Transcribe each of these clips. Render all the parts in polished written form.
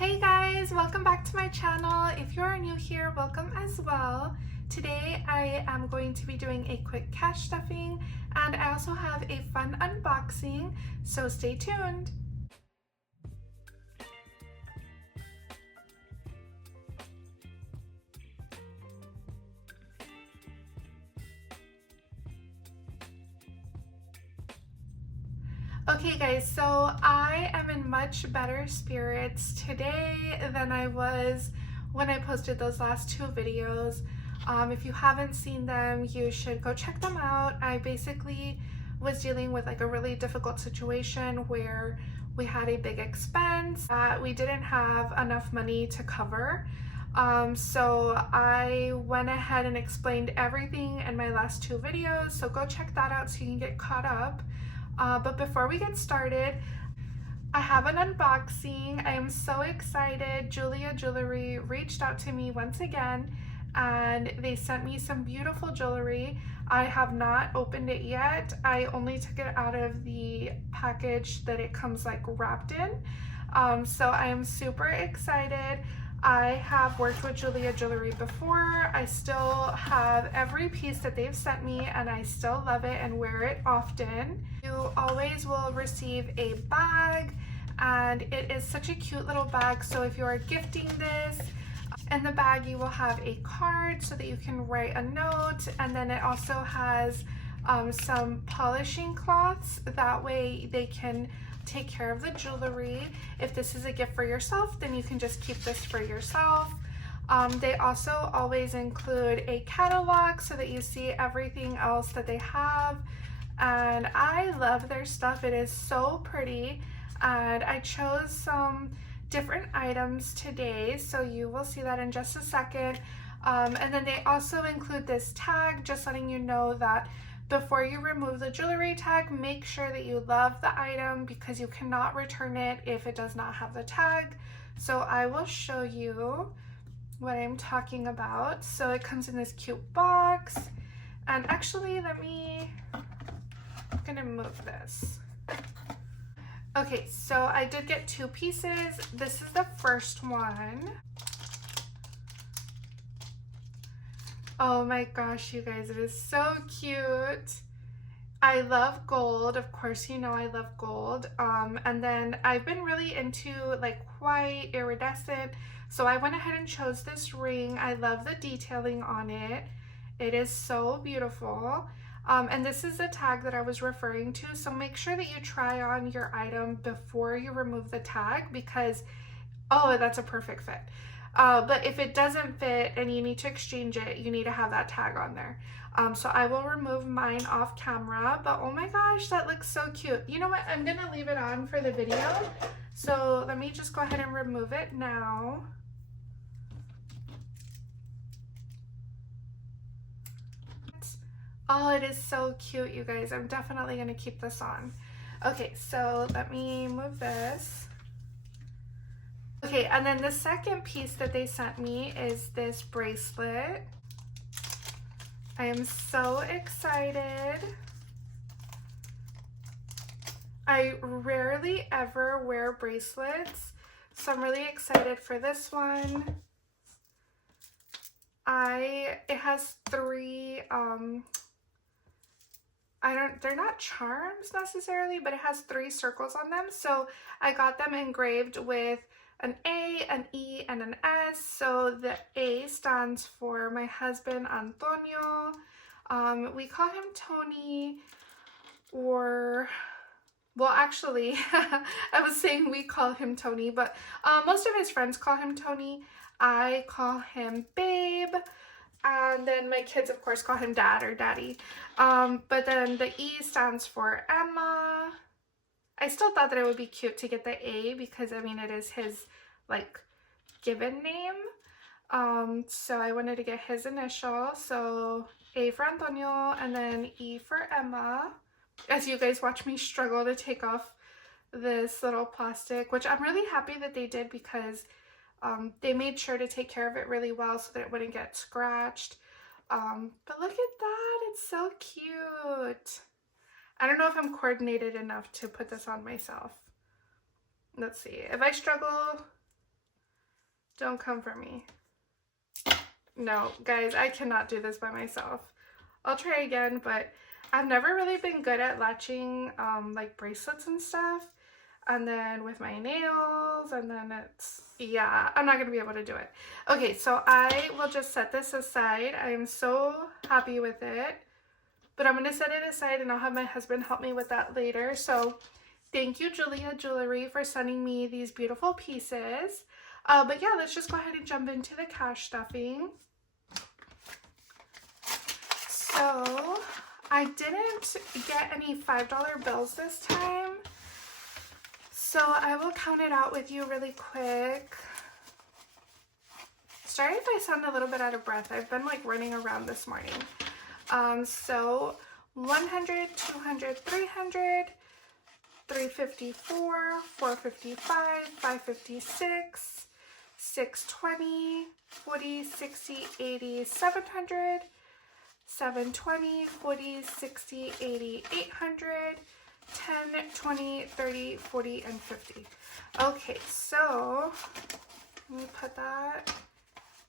Hey guys, welcome back to my channel. If you are new here, welcome as well. Today I am going to be doing a quick cash stuffing and I also have a fun unboxing, so stay tuned. Okay guys, so I am in much better spirits today than I was when I posted those last two videos. If you haven't seen them, you should go check them out. I basically was dealing with like a really difficult situation where we had a big expense that we didn't have enough money to cover. So I went ahead and explained everything in my last two videos, so go check that out so you can get caught up. But before we get started, I have an unboxing. I am so excited. Jeulia Jewelry reached out to me once again and they sent me some beautiful jewelry. I have not opened it yet. I only took it out of the package that it comes like wrapped in. So I am super excited. I have worked with Jeulia Jewelry before. I still have every piece that they've sent me and I still love it and wear it often. You always will receive a bag and it is such a cute little bag. So if you are gifting this, in the bag you will have a card so that you can write a note, and then it also has some polishing cloths. That way they can take care of the jewelry. If this is a gift for yourself, then you can just keep this for yourself. They also always include a catalog so that you see everything else that they have, and I love their stuff. It is so pretty, and I chose some different items today, so you will see that in just a second. And then they also include this tag, just letting you know that before you remove the jewelry tag, make sure that you love the item because you cannot return it if it does not have the tag. So I will show you what I'm talking about. So it comes in this cute box, and actually I'm gonna move this. Okay, so I did get two pieces. This is the first one. Oh my gosh, you guys, it is so cute. I love gold. Of course, you know I love gold. And then I've been really into like white, iridescent. So I went ahead and chose this ring. I love the detailing on it. It is so beautiful. And this is the tag that I was referring to. So make sure that you try on your item before you remove the tag because, oh, that's a perfect fit. But if it doesn't fit and you need to exchange it, you need to have that tag on there. So I will remove mine off camera, but oh my gosh, that looks so cute. You know what? I'm gonna leave it on for the video. So let me just go ahead and remove it now. Oh, it is so cute, you guys. I'm definitely gonna keep this on. Okay, so let me move this. Okay, and then the second piece that they sent me is this bracelet. I am so excited. I rarely ever wear bracelets, so I'm really excited for this one. It has three, they're not charms necessarily, but it has three circles on them. So I got them engraved with an A, an E, and an S. So the A stands for my husband, Antonio. We call him Tony, or, well, actually, I was saying we call him Tony, but most of his friends call him Tony. I call him Babe. And then my kids, of course, call him Dad or Daddy. But then the E stands for Emma. I still thought that it would be cute to get the A because, I mean, it is his, like, given name. So I wanted to get his initial. So A for Antonio and then E for Emma. As you guys watch me struggle to take off this little plastic, which I'm really happy that they did because they made sure to take care of it really well so that it wouldn't get scratched. But look at that, it's so cute. I don't know if I'm coordinated enough to put this on myself. Let's see, if I struggle Don't come for me. No, guys, I cannot do this by myself. I'll try again, but I've never really been good at latching like bracelets and stuff. And then with my nails, and then it's, yeah, I'm not gonna be able to do it. Okay, so I will just set this aside. I am so happy with it, but I'm gonna set it aside and I'll have my husband help me with that later. So thank you, Jeulia Jewelry, for sending me these beautiful pieces. But yeah, let's just go ahead and jump into the cash stuffing. So I didn't get any $5 bills this time, so I will count it out with you really quick. Sorry if I sound a little bit out of breath. I've been like running around this morning. So 100, 200, 300, 354, 455, 556, 620, 40, 60, 80, 700, 720, 40, 60, 80, 800, 10, 20, 30, 40, and 50. Okay, so let me put that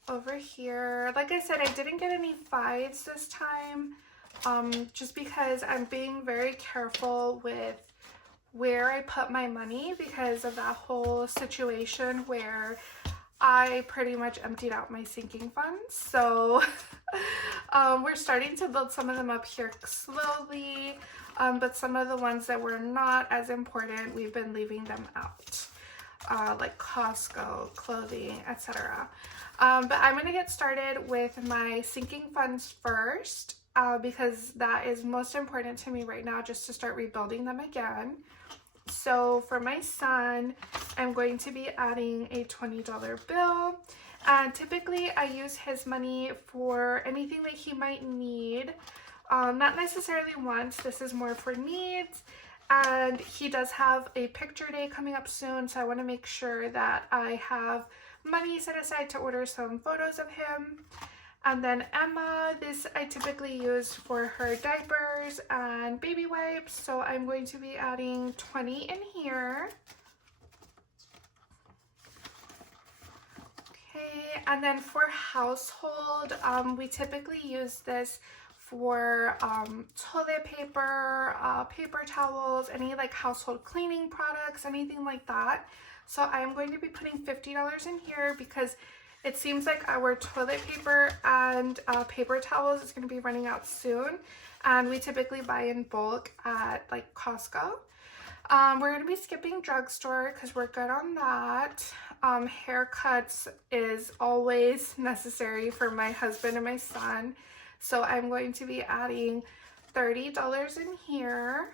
over here. Like I said, I didn't get any 5s this time, just because I'm being very careful with where I put my money because of that whole situation where I pretty much emptied out my sinking funds. So we're starting to build some of them up here slowly, but some of the ones that were not as important, we've been leaving them out, like Costco, clothing, etc. But I'm going to get started with my sinking funds first, because that is most important to me right now, just to start rebuilding them again. So for my son, I'm going to be adding a $20 bill. And typically I use his money for anything that he might need. Not necessarily wants, this is more for needs. And he does have a picture day coming up soon, so I want to make sure that I have money set aside to order some photos of him. And then Emma, this I typically use for her diapers and baby wipes, so I'm going to be adding 20 in here. Okay, and then for household, we typically use this for toilet paper, paper towels, any like household cleaning products, anything like that. So I'm going to be putting $50 in here because it seems like our toilet paper and paper towels is going to be running out soon, and we typically buy in bulk at like Costco. We're going to be skipping drugstore because we're good on that. Haircuts is always necessary for my husband and my son, so I'm going to be adding $30 in here.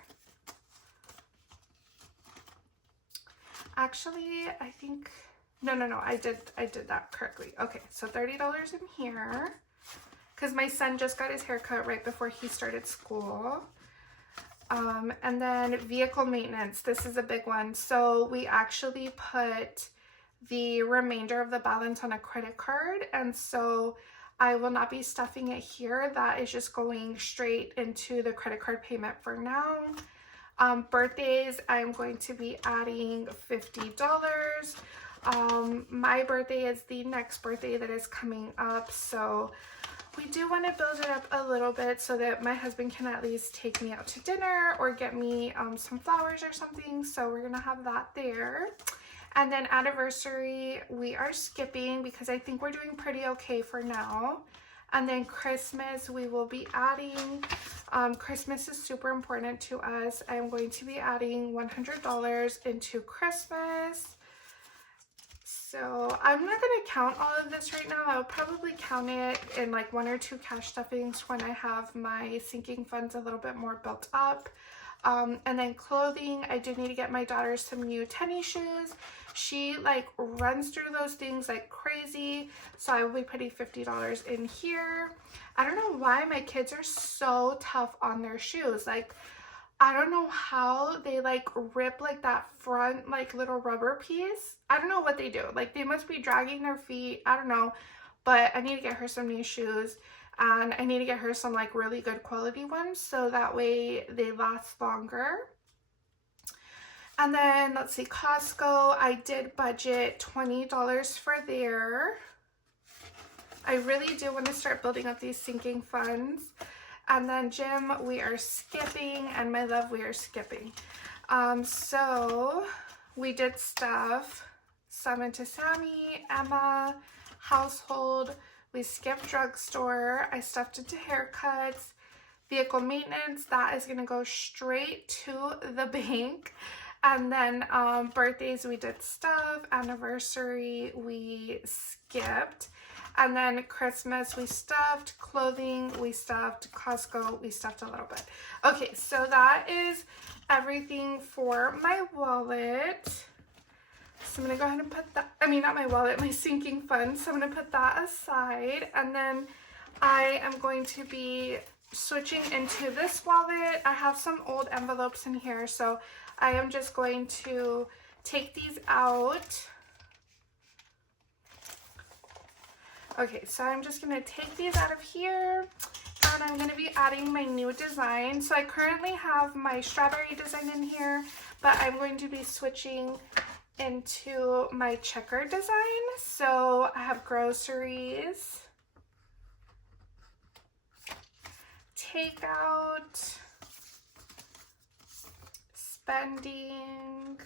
Actually, I think no, I did that correctly. Okay, so $30 in here because my son just got his haircut right before he started school. And then vehicle maintenance, this is a big one. So we actually put the remainder of the balance on a credit card, and so I will not be stuffing it here. That is just going straight into the credit card payment for now. Birthdays, I'm going to be adding $50. My birthday is the next birthday that is coming up, so we do want to build it up a little bit so that my husband can at least take me out to dinner or get me some flowers or something, so we're gonna have that there. And then anniversary, we are skipping because I think we're doing pretty okay for now. And then Christmas, we will be adding, Christmas is super important to us. I'm going to be adding $100 into Christmas. So I'm not going to count all of this right now. I'll probably count it in like 1 or 2 cash stuffings when I have my sinking funds a little bit more built up. And then clothing, I do need to get my daughter some new tennis shoes. She like runs through those things like crazy, so I will be putting $50 in here. I don't know why my kids are so tough on their shoes. Like, I don't know how they like rip like that front like little rubber piece. I don't know what they do. Like, they must be dragging their feet. I don't know, but I need to get her some new shoes. And I need to get her some like really good quality ones so that way they last longer. And then let's see, Costco, I did budget $20 for there. I really do want to start building up these sinking funds. And then gym, we are skipping, and my love, we are skipping. So we did stuff. Some into Sammy, Emma, household. We skipped drugstore. I stuffed into haircuts. Vehicle maintenance, that is going to go straight to the bank. And then birthdays, we did stuff. Anniversary, we skipped. And then Christmas, we stuffed. Clothing, we stuffed. Costco, we stuffed a little bit. Okay, so that is everything for my wallet. So I'm going to go ahead and put that, I mean, not my wallet, my sinking fund. So I'm going to put that aside. And then I am going to be switching into this wallet. I have some old envelopes in here, so I am just going to take these out. Okay, so I'm just going to take these out of here, and I'm going to be adding my new design. So I currently have my strawberry design in here, but I'm going to be switching into my checker design. So I have groceries, takeout, spending,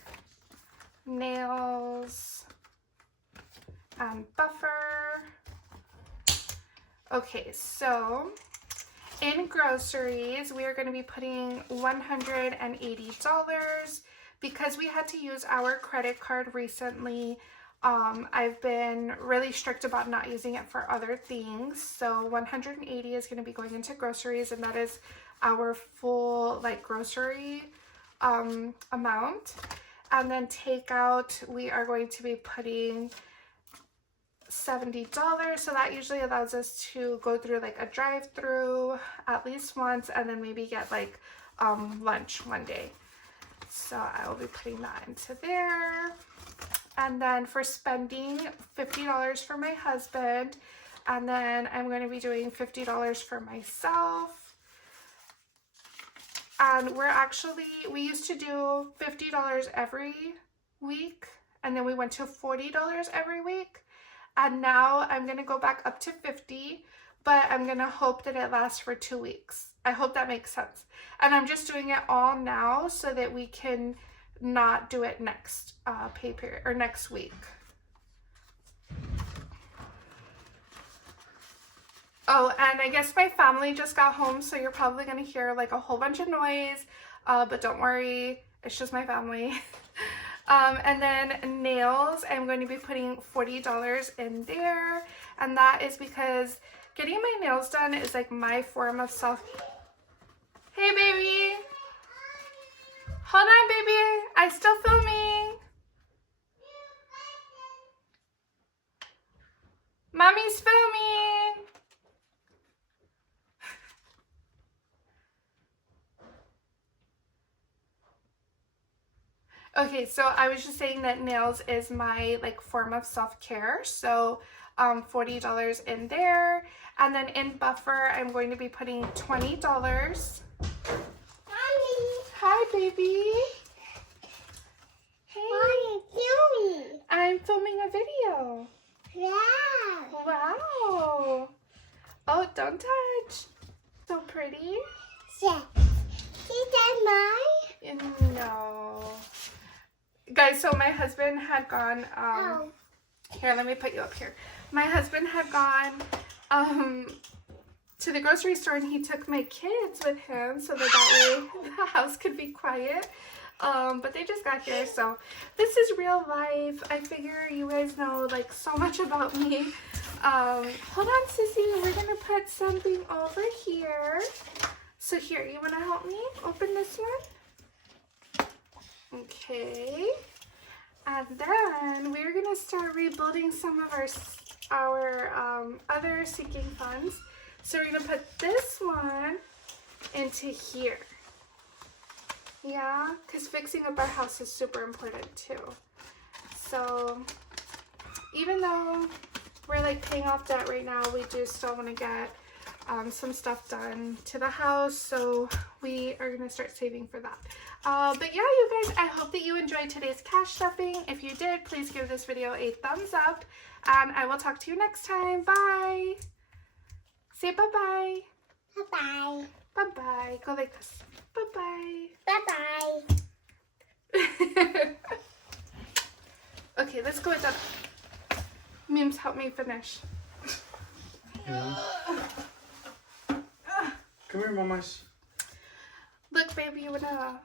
nails, and buffer. Okay, so in groceries, we are going to be putting $180 because we had to use our credit card recently. I've been really strict about not using it for other things. So 180 is going to be going into groceries, and that is our full like grocery amount. And then takeout, we are going to be putting $70. So that usually allows us to go through like a drive-through at least once, and then maybe get like lunch one day. So I will be putting that into there. And then for spending, $50 for my husband. And then I'm going to be doing $50 for myself. And we used to do $50 every week. And then we went to $40 every week. And now I'm going to go back up to $50. But I'm going to hope that it lasts for 2 weeks. I hope that makes sense. And I'm just doing it all now so that we can not do it next pay period or next week. Oh, and I guess my family just got home, so you're probably going to hear like a whole bunch of noise, but don't worry, it's just my family. And then nails, I'm going to be putting $40 in there, and that is because getting my nails done is like my form of self. Hey baby, hold on baby, I'm still filming. Mommy's filming. Okay, so I was just saying that nails is my like form of self-care. So $40 in there. And then in buffer, I'm going to be putting $20. Mommy. Hi, baby. Hey. Mommy, filming. I'm filming a video. Wow. Wow. Oh, don't touch. So pretty. Yeah. Is that mine? No. Guys, so my husband had gone, here, let me put you up here. My husband had gone to the grocery store, and he took my kids with him so that way the house could be quiet. But they just got here, so this is real life. I figure you guys know like so much about me. Hold on, Sissy, we're gonna put something over here. So here, you wanna help me open this one? Okay, and then we're gonna start rebuilding some of our other sinking funds. So we're gonna put this one into here. Yeah, because fixing up our house is super important too. So even though we're like paying off debt right now, we do still want to get some stuff done to the house. So we are going to start saving for that. But yeah, you guys, I hope that you enjoyed today's cash stuffing. If you did, please give this video a thumbs up, and I will talk to you next time. Bye. Say bye-bye. Bye-bye. Bye-bye. Go like this. Bye-bye. Bye-bye. Okay, let's go with that. Memes, help me finish. Yeah. Come here, mamas. Look, baby, you wanna...